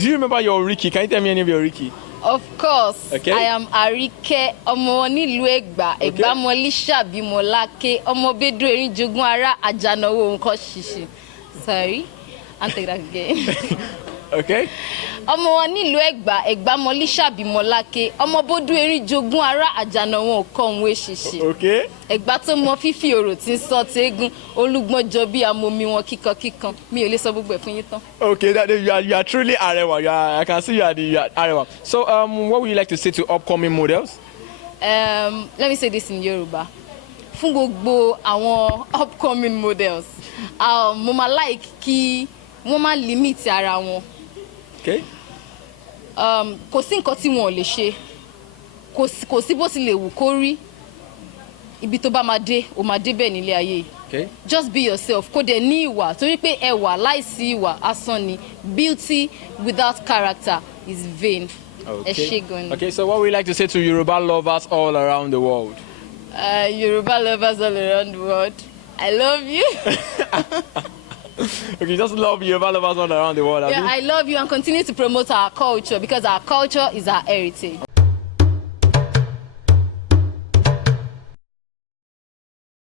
do you remember your Oriki? Can you tell me any of your Oriki? Of course. Okay. I am Arike, ọmọ onílùú Ẹ̀gbá, Ẹ̀gbá mọlíṣà bí mọláké, ọmọ Bédú erin jogún ará àjànàwó nǹkan ṣìṣì. Sorry, I'll take that again. Okay. Ọmọ onílùú Ẹ̀gbá, Ẹ̀gbá mọlíṣà bí mọláké, ọmọ Bédú erin jogún ará àjànàwó nǹkan òwe ṣìṣì. Okay. Ẹ̀gbá tó mọ fífi ọ̀rọ̀ tí ń sọ tẹ́gùn, olúgbọ́n jọ bí amomi wọn kíkankíkan. Mi ò lè sọ gbogbo ẹ̀ fún yín tán. Okay, you are truly Arewa. I can see you are Arewa. So, what would you like to say to upcoming models? Let me say this in Yoruba. Fún gbogbo àwọn upcoming models, mo máa like kí wọ́n má limit ara wọn. Okay. Kò sí nǹkan tí wọn ò lè ṣe. Kò sí bó ti lè wù kó rí. Ibi tó bá máa dé, ó máa dé bẹ́ẹ̀ nílé ayé. Okay. Just be yourself. Kó dẹ̀ ní ìwà torí pé ẹwà láìsí ìwà asán ni. Beauty without character is vain. Okay. Okay, so what would you like to say to Yoruba lovers all around the world? Yoruba lovers all around the world, I love you. Okay, just love Yoruba lovers all around the world. Yeah, I love you and continue to promote our culture because our culture is our heritage.